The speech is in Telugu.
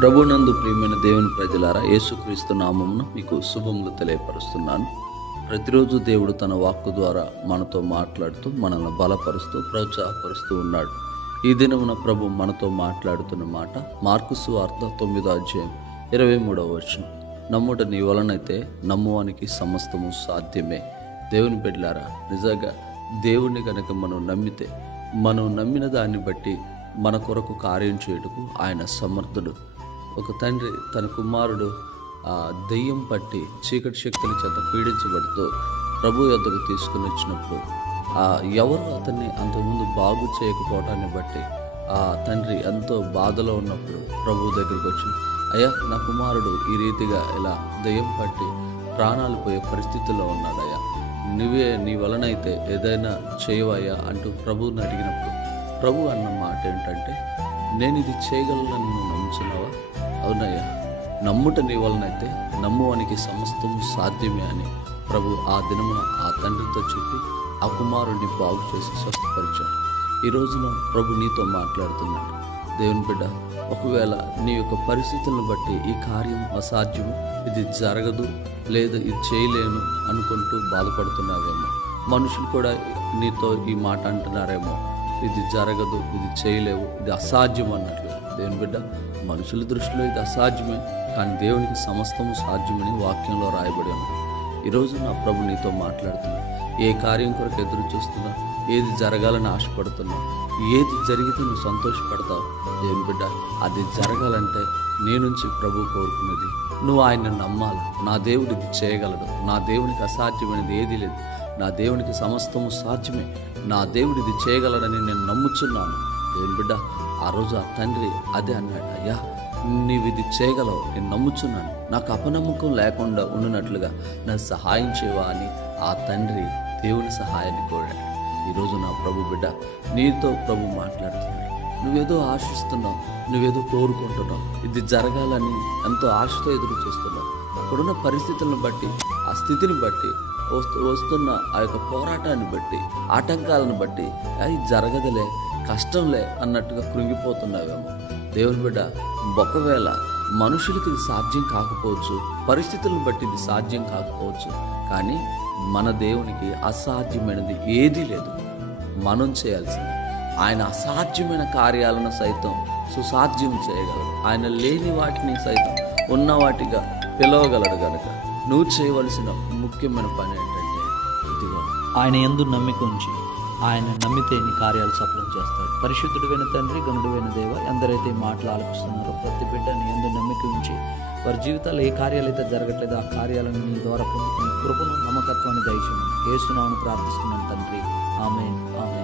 ప్రభునందు ప్రియమైన దేవుని ప్రజలారా యేసుక్రీస్తు నామమును మీకు శుభములు తెలియపరుస్తున్నాను. ప్రతిరోజు దేవుడు తన వాక్కు ద్వారా మనతో మాట్లాడుతూ మనల్ని బలపరుస్తూ ప్రోత్సాహపరుస్తూ ఉన్నాడు. ఈ దినమున ప్రభు మనతో మాట్లాడుతున్న మాట మార్కు సువార్త తొమ్మిదో అధ్యాయం ఇరవై మూడవ వచనం. నమ్ముట నీ వలనైతే నమ్మువానికి సమస్తము సాధ్యమే. దేవుని బిడ్డలారా నిజంగా దేవుణ్ణి కనుక మనం నమ్మితే మనం నమ్మిన దాన్ని బట్టి మన కొరకు కార్యం చేయుటకు ఆయన సమర్థుడు. ఒక తండ్రి తన కుమారుడు ఆ దెయ్యం పట్టి చీకటి శక్తుల చేత పీడించబడుతూ ప్రభు యొద్దకు తీసుకుని వచ్చినప్పుడు ఆ ఎవరు అతన్ని అంతకుముందు బాగు చేయకపోవటాన్ని బట్టి ఆ తండ్రి ఎంతో బాధలో ఉన్నప్పుడు ప్రభు దగ్గరికి వచ్చి అయ్యా నా కుమారుడు ఈ రీతిగా ఇలా దెయ్యం పట్టి ప్రాణాలు పోయే పరిస్థితుల్లో ఉన్నాడయ్యా. నువ్వే నీ వలనైతే ఏదైనా చేయవయ్యా అంటూ ప్రభువుని అడిగినప్పుడు ప్రభు అన్న మాట ఏంటంటే నేను ఇది చేయగలను నమ్ముచున్నావా? అవునయ్యా. నమ్ముట నీ వలనైతే నమ్మువానికి సమస్తము సాధ్యమే అని ప్రభు ఆ దినమున ఆ తండ్రితో చెప్పి ఆ కుమారుడిని బాగు చేసి స్వస్థపరిచాడు. ఈ రోజున ప్రభు నీతో మాట్లాడుతున్నాడు. దేవుని బిడ్డ ఒకవేళ నీ యొక్క పరిస్థితులను బట్టి ఈ కార్యం అసాధ్యం ఇది జరగదు లేదా ఇది చేయలేను అనుకుంటూ బాధపడుతున్నావేమో మనుషులు కూడా నీతో ఈ మాట అంటున్నారేమో ఇది జరగదు ఇది చేయలేవు ఇది అసాధ్యం అన్నట్లు. దేవుని బిడ్డ మనుషుల దృష్టిలో ఇది అసాధ్యమే కానీ దేవునికి సమస్తము సాధ్యమని వాక్యంలో రాయబడి ఉంది. ఈరోజు నా ప్రభు నీతో మాట్లాడుతున్నా. ఏ కార్యం కొరకు ఎదురు చూస్తున్నా ఏది జరగాలని ఆశపడుతున్నా ఏది జరిగితే నువ్వు సంతోషపడతావు దేవుని బిడ్డ అది జరగాలంటే నీ నుంచి ప్రభు కోరుకున్నది. నువ్వు ఆయన నమ్మాలి? నా దేవుడు ఇది చేయగలడు. నా దేవునికి అసాధ్యమైనది ఏదీ లేదు. నా దేవునికి సమస్తము సాధ్యమే. నా దేవుడు ఇది చేయగలడని నేను నమ్ముచున్నాను. దేవుని బిడ్డ ఆ రోజు ఆ తండ్రి అదే అన్నాడు అయ్యా నీవు ఇది చేయగలవు నేను నమ్ముచున్నాను. నాకు అపనమ్మకం లేకుండా ఉండినట్లుగా నా సహాయం చేయవా అని ఆ తండ్రి దేవుని సహాయాన్ని కోరాడు. ఈరోజు నా ప్రభు బిడ్డ నీతో ప్రభు మాట్లాడుతున్నాడు. నువ్వేదో ఆశిస్తున్నావు నువ్వేదో కోరుకుంటున్నావు. ఇది జరగాలని ఎంతో ఆశతో ఎదురు చూస్తున్నావు అక్కడున్న పరిస్థితులను బట్టి ఆ స్థితిని బట్టి వస్తు వస్తున్న ఆ యొక్క పోరాటాన్ని బట్టి ఆటంకాలను బట్టి అది జరగదులే కష్టంలే అన్నట్టుగా కృంగిపోతున్నావేమో. దేవుని బిడ్డ ఒకవేళ మనుషులకి ఇది సాధ్యం కాకపోవచ్చు పరిస్థితులను బట్టి ఇది సాధ్యం కాకపోవచ్చు కానీ మన దేవునికి అసాధ్యమైనది ఏదీ లేదు. మనం చేయాల్సింది ఆయన అసాధ్యమైన కార్యాలను సైతం సుసాధ్యం చేయగలడు. ఆయన లేని వాటిని సైతం ఉన్న వాటిగా పిలవగలడు కనుక నువ్వు చేయవలసిన ముఖ్యమైన పని ఏంటంటే ఇదిగో. ఆయన ఎందు నమ్మిక ఉంచి ఆయన నమ్మితే నీ కార్యాలు సఫలం చేస్తాడు. పరిశుద్ధుడైన తండ్రి గనుడువైన దేవ ఎందరైతే మాటలు ఆలపిస్తున్నారో ప్రతి బిడ్డ నీ ఎందు నమ్మిక ఉంచి వారి జీవితాల్లో ఏ కార్యాలు అయితే జరగట్లేదో ఆ కార్యాలను నీ ద్వారా పొందుకుని కృపను నమ్మకత్వాన్ని దయచేయమని ఏసునామను ప్రార్థిస్తున్నాను తండ్రి. ఆమె ఆమె